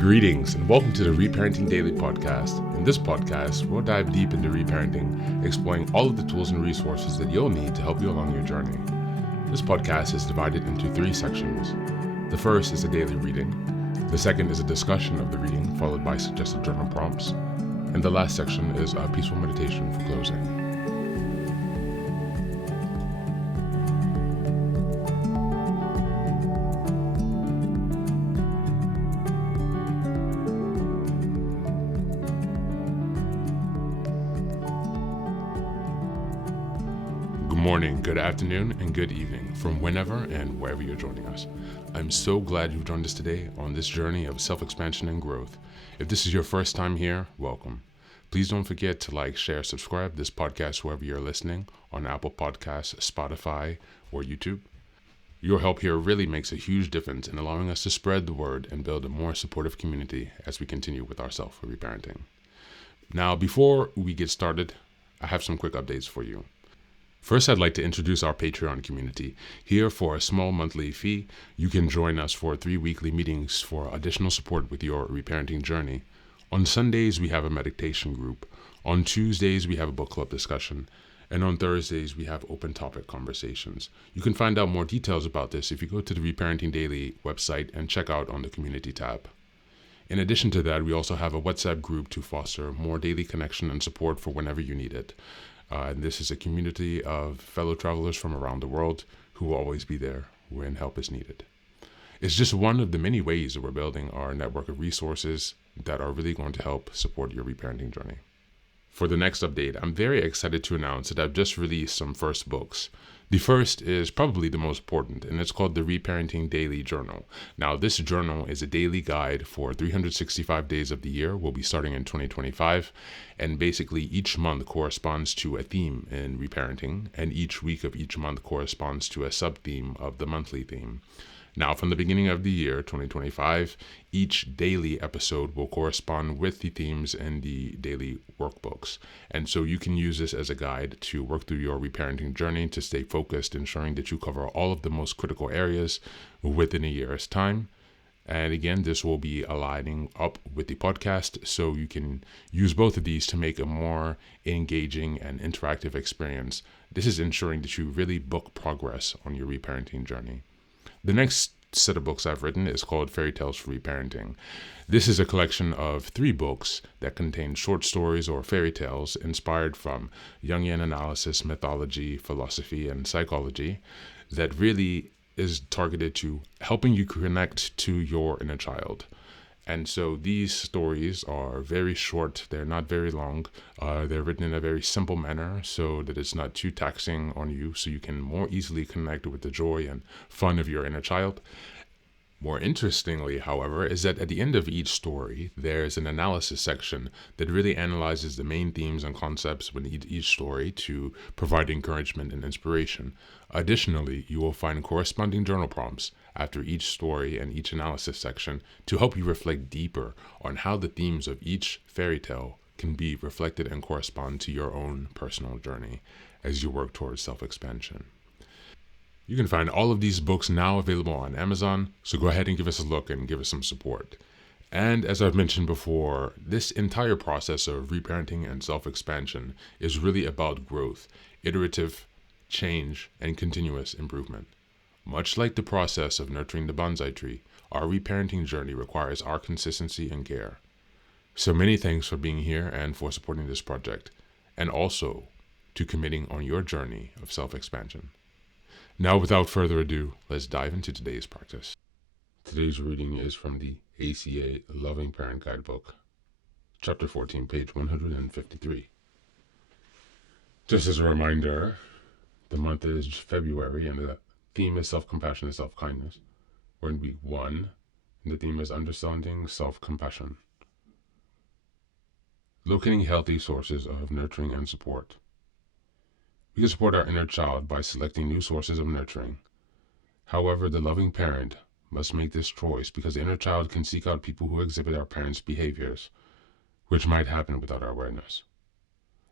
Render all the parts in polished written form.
Greetings and welcome to the Reparenting Daily podcast. In this podcast, we'll dive deep into reparenting, exploring all of the tools and resources that you'll need to help you along your journey. This podcast is divided into 3 sections. The first is a daily reading. The second is a discussion of the reading, followed by suggested journal prompts. And the last section is a peaceful meditation for closing. Good morning, good afternoon, and good evening from whenever and wherever you're joining us. I'm so glad you've joined us today on this journey of self-expansion and growth. If this is your first time here, welcome. Please don't forget to like, share, subscribe this podcast wherever you're listening, on Apple Podcasts, Spotify, or YouTube. Your help here really makes a huge difference in allowing us to spread the word and build a more supportive community as we continue with our self-reparenting. Now, before we get started, I have some quick updates for you. First, I'd like to introduce our Patreon community. Here, for a small monthly fee, you can join us for 3 weekly meetings for additional support with your reparenting journey. On Sundays, we have a meditation group. On Tuesdays, we have a book club discussion. And on Thursdays, we have open topic conversations. You can find out more details about this if you go to the Reparenting Daily website and check out on the community tab. In addition to that, we also have a WhatsApp group to foster more daily connection and support for whenever you need it. And this is a community of fellow travelers from around the world who will always be there when help is needed. It's just one of the many ways that we're building our network of resources that are really going to help support your reparenting journey. For the next update, I'm very excited to announce that I've just released some first books. The first is probably the most important, and it's called the Reparenting Daily Journal. Now, this journal is a daily guide for 365 days of the year. We'll be starting in 2025, and basically each month corresponds to a theme in reparenting, and each week of each month corresponds to a sub-theme of the monthly theme. Now, from the beginning of the year, 2025, each daily episode will correspond with the themes in the daily workbooks. And so you can use this as a guide to work through your reparenting journey to stay focused, ensuring that you cover all of the most critical areas within a year's time. And again, this will be aligning up with the podcast, so you can use both of these to make a more engaging and interactive experience. This is ensuring that you really book progress on your reparenting journey. The next set of books I've written is called Fairy Tales for Reparenting. This is a collection of 3 books that contain short stories or fairy tales inspired from Jungian analysis, mythology, philosophy, and psychology that really is targeted to helping you connect to your inner child. And so these stories are very short. They're not very long. They're written in a very simple manner so that it's not too taxing on you, so you can more easily connect with the joy and fun of your inner child. More interestingly, however, is that at the end of each story, there's an analysis section that really analyzes the main themes and concepts within each story to provide encouragement and inspiration. Additionally, you will find corresponding journal prompts after each story and each analysis section to help you reflect deeper on how the themes of each fairy tale can be reflected and correspond to your own personal journey as you work towards self-expansion. You can find all of these books now available on Amazon, so go ahead and give us a look and give us some support. And as I've mentioned before, this entire process of reparenting and self-expansion is really about growth, iterative change, and continuous improvement. Much like the process of nurturing the bonsai tree, our reparenting journey requires our consistency and care. So many thanks for being here and for supporting this project, and also to committing on your journey of self-expansion. Now, without further ado, let's dive into today's practice. Today's reading is from the ACA Loving Parent Guidebook, Chapter 14, page 153. Just as a reminder, the month is February, and the theme is self-compassion and self-kindness. We're in week 1, and the theme is understanding self-compassion. Locating healthy sources of nurturing and support. We can support our inner child by selecting new sources of nurturing. However, the loving parent must make this choice because the inner child can seek out people who exhibit our parents' behaviors, which might happen without our awareness.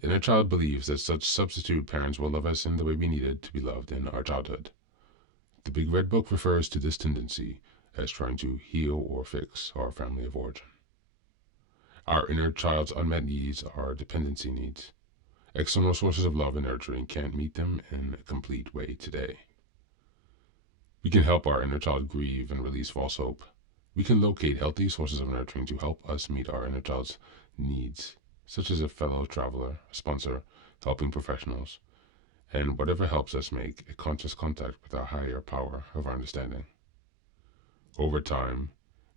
The inner child believes that such substitute parents will love us in the way we needed to be loved in our childhood. The Big Red Book refers to this tendency as trying to heal or fix our family of origin. Our inner child's unmet needs are dependency needs. External sources of love and nurturing can't meet them in a complete way today. We can help our inner child grieve and release false hope. We can locate healthy sources of nurturing to help us meet our inner child's needs, such as a fellow traveler, a sponsor, helping professionals, and whatever helps us make a conscious contact with our higher power of our understanding. Over time,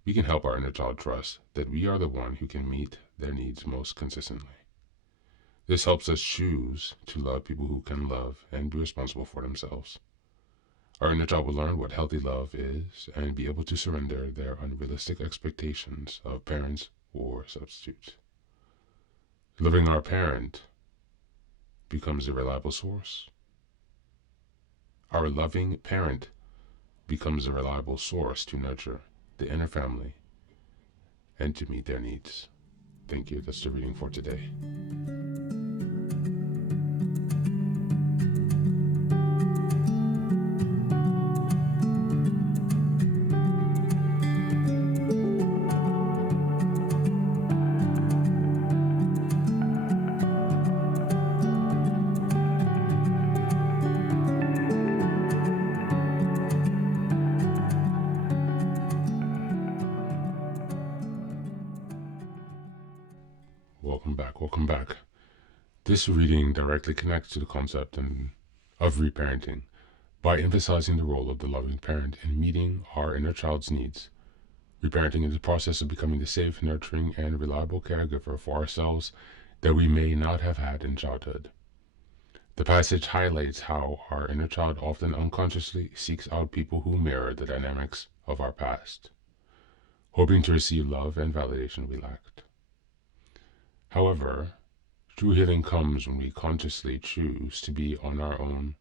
we can help our inner child trust that we are the one who can meet their needs most consistently. This helps us choose to love people who can love and be responsible for themselves. Our inner child will learn what healthy love is and be able to surrender their unrealistic expectations of parents or substitutes. Loving our parent becomes a reliable source. Our loving parent becomes a reliable source to nurture the inner family and to meet their needs. Thank you. That's the reading for today. Welcome back. This reading directly connects to the concept of reparenting by emphasizing the role of the loving parent in meeting our inner child's needs. Reparenting is the process of becoming the safe, nurturing, and reliable caregiver for ourselves that we may not have had in childhood. The passage highlights how our inner child often unconsciously seeks out people who mirror the dynamics of our past, hoping to receive love and validation we lacked. However, true healing comes when we consciously choose to be on our own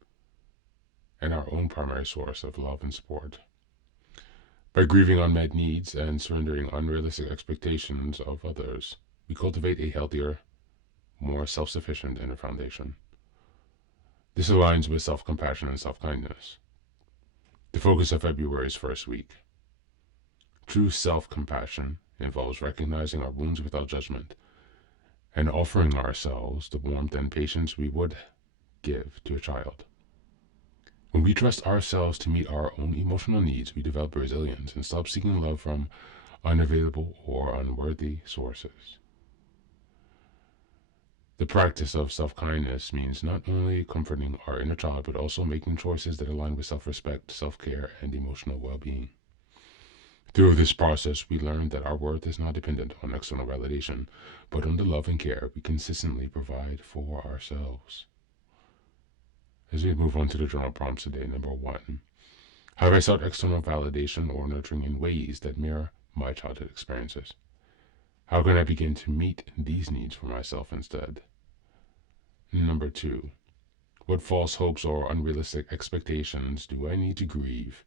and our own primary source of love and support. By grieving unmet needs and surrendering unrealistic expectations of others, we cultivate a healthier, more self-sufficient inner foundation. This aligns with self-compassion and self-kindness, the focus of February's first week. True self-compassion involves recognizing our wounds without judgment and offering ourselves the warmth and patience we would give to a child. When we trust ourselves to meet our own emotional needs, we develop resilience and stop seeking love from unavailable or unworthy sources. The practice of self-kindness means not only comforting our inner child, but also making choices that align with self-respect, self-care, and emotional well-being. Through this process, we learn that our worth is not dependent on external validation, but on the love and care we consistently provide for ourselves. As we move on to the journal prompts today, number 1. Have I sought external validation or nurturing in ways that mirror my childhood experiences? How can I begin to meet these needs for myself instead? Number 2. What false hopes or unrealistic expectations do I need to grieve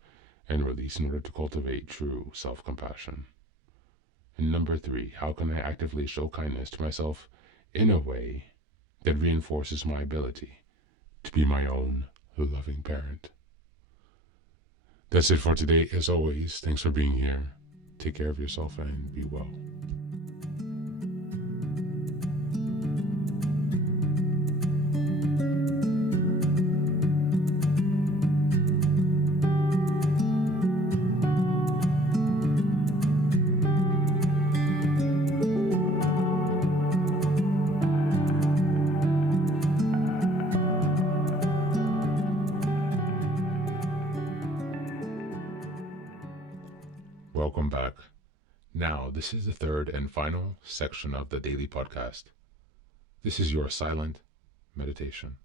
and release in order to cultivate true self-compassion? And number 3, how can I actively show kindness to myself in a way that reinforces my ability to be my own loving parent? That's it for today. As always, thanks for being here. Take care of yourself and be well. Welcome back. Now, this is the third and final section of the daily podcast. This is your silent meditation.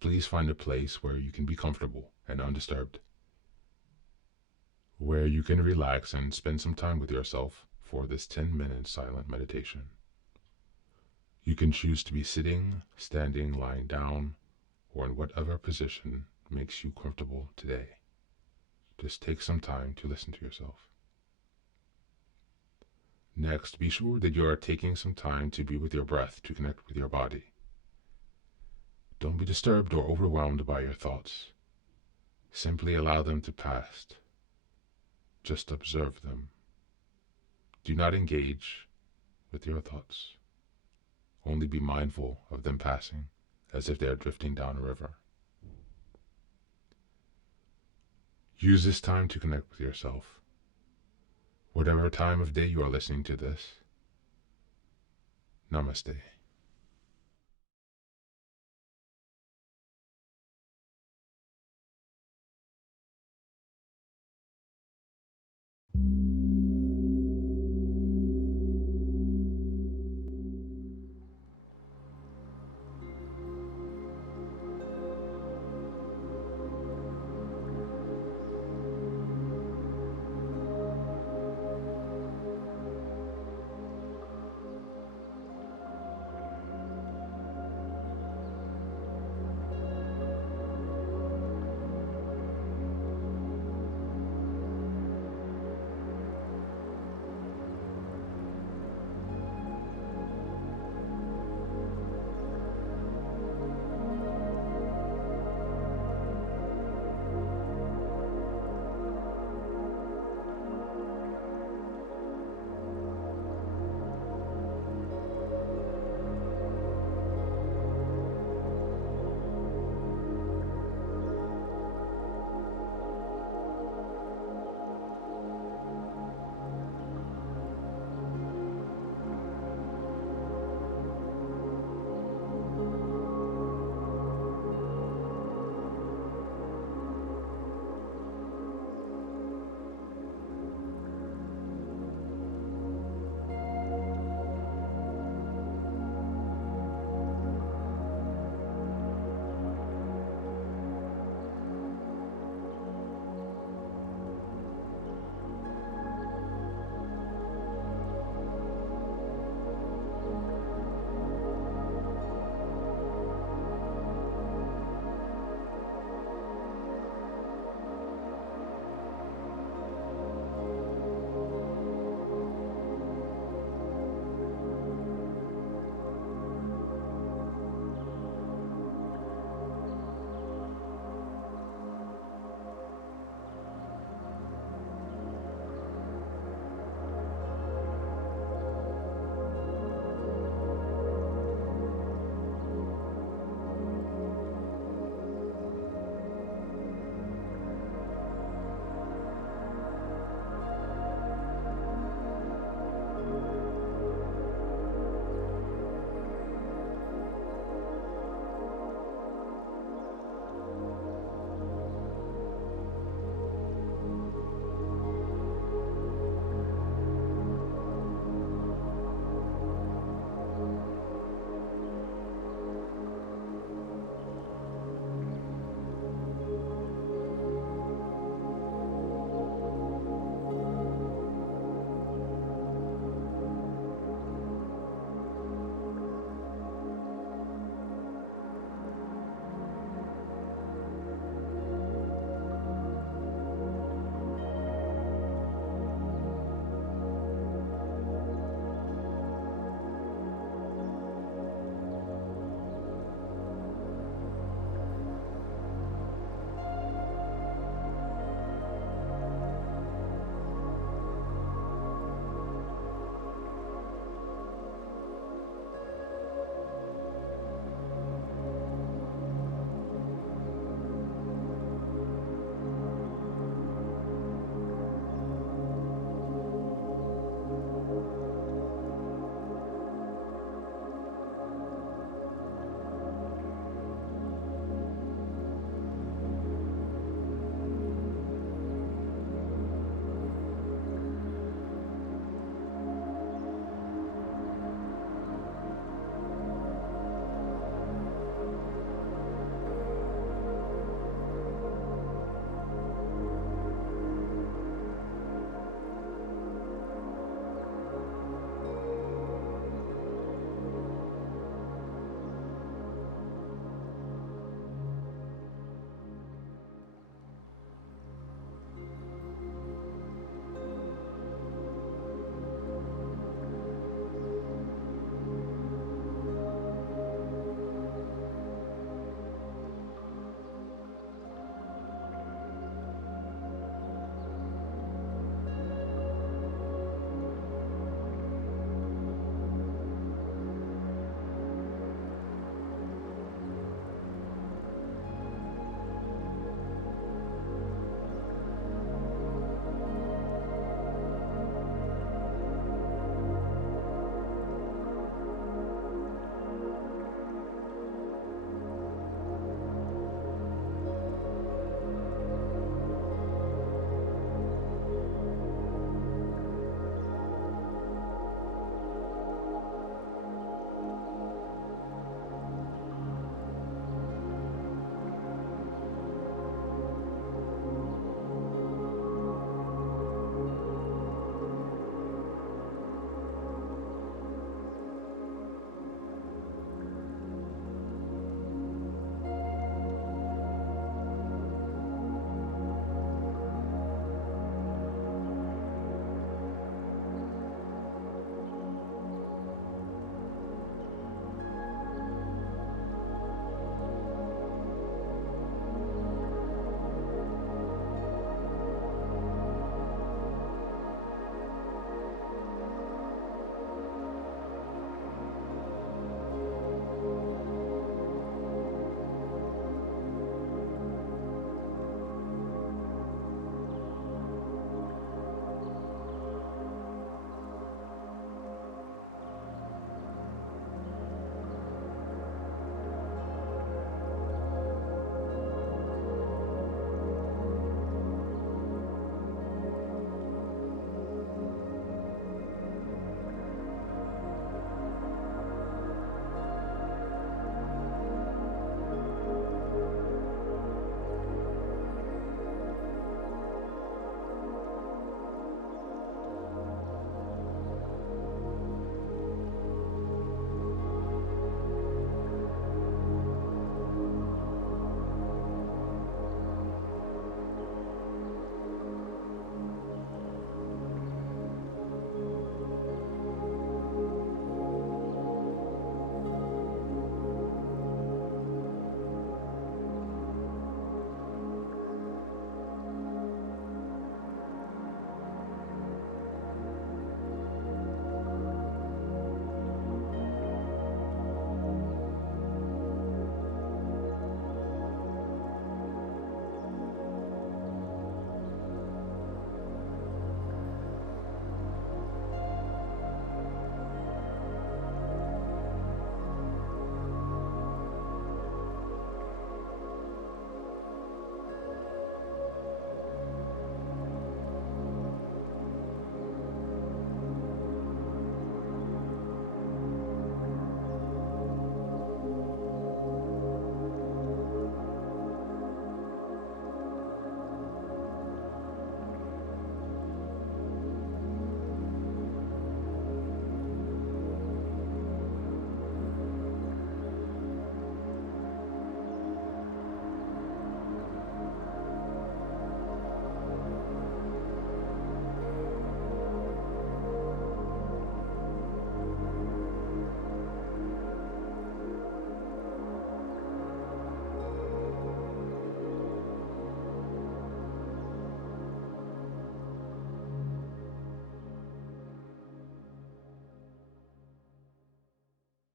Please find a place where you can be comfortable and undisturbed, where you can relax and spend some time with yourself for this 10-minute silent meditation. You can choose to be sitting, standing, lying down, or in whatever position makes you comfortable today. Just take some time to listen to yourself. Next, be sure that you are taking some time to be with your breath to connect with your body. Don't be disturbed or overwhelmed by your thoughts. Simply allow them to pass. Just observe them. Do not engage with your thoughts. Only be mindful of them passing as if they are drifting down a river. Use this time to connect with yourself. Whatever time of day you are listening to this, Namaste.